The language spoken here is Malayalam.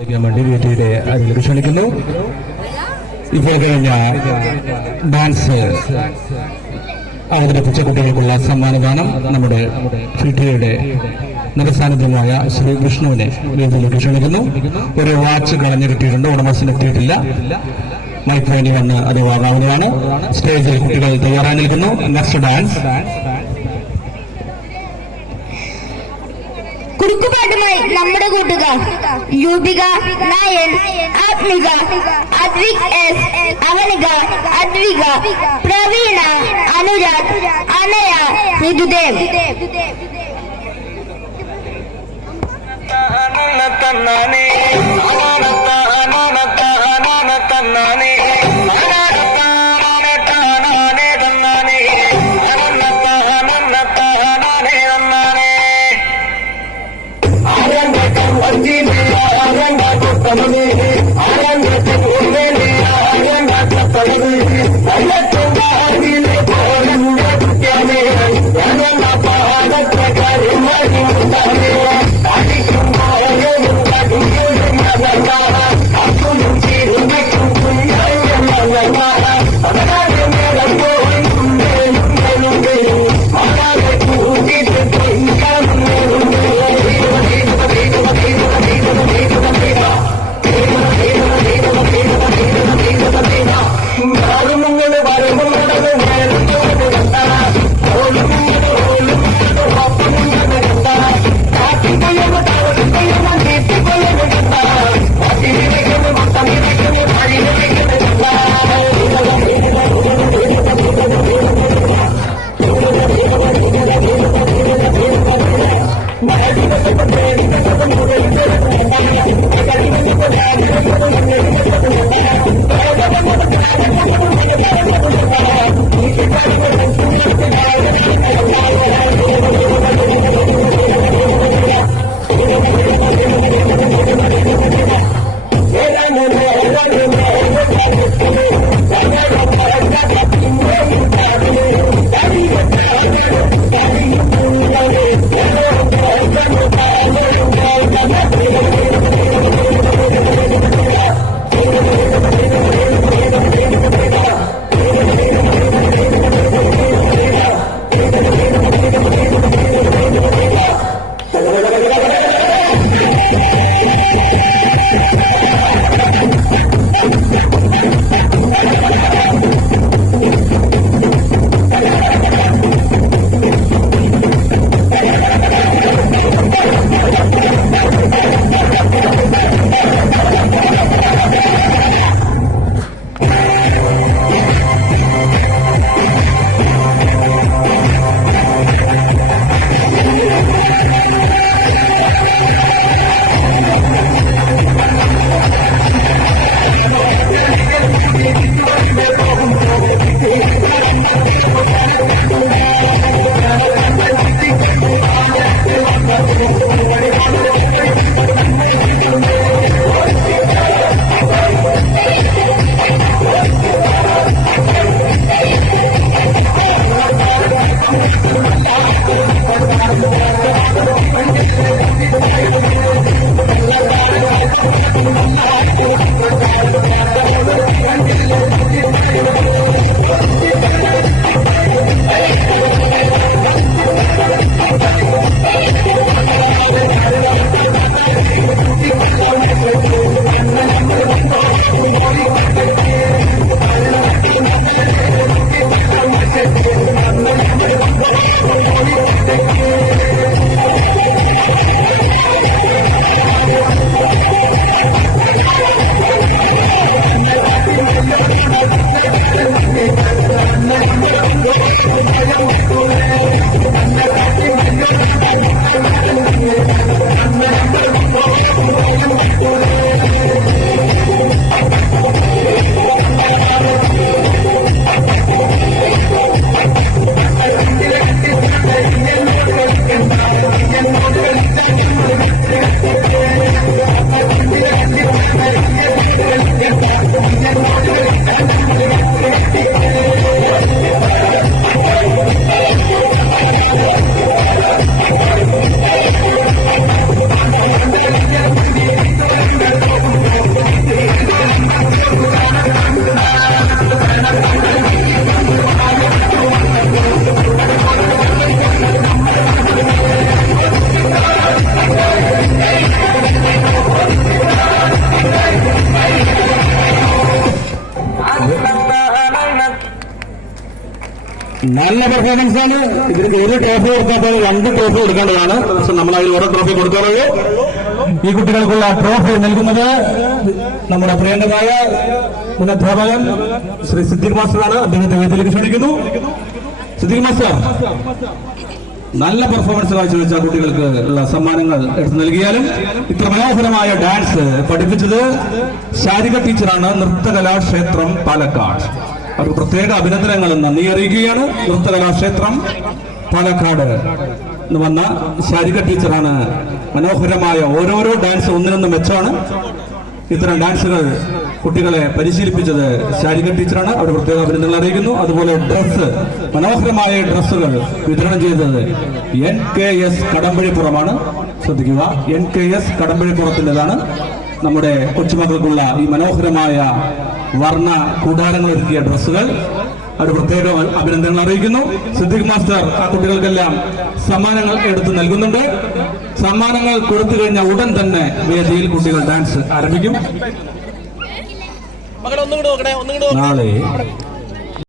വേണ്ടി വേദിയുടെ അതിലേക്ക് ക്ഷണിക്കുന്നു. ഇപ്പോൾ കഴിഞ്ഞ ഡാൻസ് അവതരിപ്പിച്ച കുട്ടികൾക്കുള്ള സമ്മാനദാനം നമ്മുടെ ഫിൽറ്റയുടെ നിരസാന്നിധ്യമായ ശ്രീ വിഷ്ണുവിനെ വേദിയിലേക്ക് ക്ഷണിക്കുന്നു. ഒരു വാച്ച് കളഞ്ഞു കിട്ടിയിട്ടുണ്ട്, ഉടമസ്ഥനെത്തിയിട്ടില്ല. മൈക്ക് വേണ്ടി വന്ന് അത് വാങ്ങാവുന്നതാണ്. സ്റ്റേജിൽ കുട്ടികൾ തയ്യാറായി നിൽക്കുന്നു. നെക്സ്റ്റ് ഡാൻസ് കുറുക്കുപാട്ടുമായി നമ്മുടെ കൂട്ടുകാർ യൂബിക, നയൻ, ആത്മിക, അദ്വിക് എസ്, അവനിക, അദ്വിക, പ്രവീണ, അനുരാഗ്, അനയ, ഋതുദേവ്. നല്ല പെർഫോമൻസ് ആണ്. ഇതിന് ഒരു ട്രോഫി കൊടുക്കാത്തത് 2 ട്രോഫി കൊടുക്കേണ്ടതാണ്. പക്ഷെ നമ്മൾ അതിൽ ഓരോ ട്രോഫി കൊടുക്കാറുള്ളൂ. ഈ കുട്ടികൾക്കുള്ള ട്രോഫി നൽകുന്നത് നമ്മുടെ പ്രിയങ്കരായ അധ്യാപകൻ ശ്രീ സിദ്ദിഖ് മാസ്റ്ററാണ്. അദ്ദേഹത്തെ വേദിയിലേക്ക് ക്ഷണിക്കുന്നു. സിദ്ദിഖ് മാസ്റ്റർ നല്ല പെർഫോമൻസ് കാഴ്ചവെച്ച കുട്ടികൾക്ക് ഉള്ള സമ്മാനങ്ങൾ എടുത്തു നൽകിയാലും ഇത്ര മനോഹരമായ ഡാൻസ് പഠിപ്പിച്ചത് ശാരിക ടീച്ചറാണ്, നൃത്തകലാക്ഷേത്രം പാലക്കാട്. അവർക്ക് പ്രത്യേക അഭിനന്ദനങ്ങളും നന്ദി അറിയിക്കുകയാണ്. നൃത്തകലാക്ഷേത്രം പാലക്കാട് എന്ന് വന്ന ശാരിക ടീച്ചറാണ് മനോഹരമായ ഓരോരോ ഡാൻസ് ഒന്നിനൊന്നും മെച്ചമാണ്. ഇത്തരം ഡാൻസുകൾ കുട്ടികളെ പരിശീലിപ്പിച്ചത് ശാരിക ടീച്ചറാണ്. അവർ പ്രത്യേക അഭിനന്ദനങ്ങൾ അറിയിക്കുന്നു. അതുപോലെ ഡ്രസ്സ്, മനോഹരമായ ഡ്രസ്സുകൾ വിതരണം ചെയ്തത് NKS കടമ്പഴിപ്പുറമാണ്. ശ്രദ്ധിക്കുക, NKS കടമ്പഴിപ്പുറത്തിൻ്റെതാണ് നമ്മുടെ കൊച്ചുമക്കൾക്കുള്ള ഈ മനോഹരമായ വർണ്ണ കൂടാരങ്ങൾ ഒരുക്കിയ ഡ്രസ്സുകൾ. അവർ പ്രത്യേക അഭിനന്ദനങ്ങൾ അറിയിക്കുന്നു. സിദ്ദിഖ് മാസ്റ്റർ ആ കുട്ടികൾക്കെല്ലാം സമ്മാനങ്ങൾ എടുത്തു നൽകുന്നുണ്ട്. സമ്മാനങ്ങൾ കൊടുത്തു കഴിഞ്ഞ ഉടൻ തന്നെ വേദിയിൽ കുട്ടികൾ ഡാൻസ് ആരംഭിക്കും. നാളെ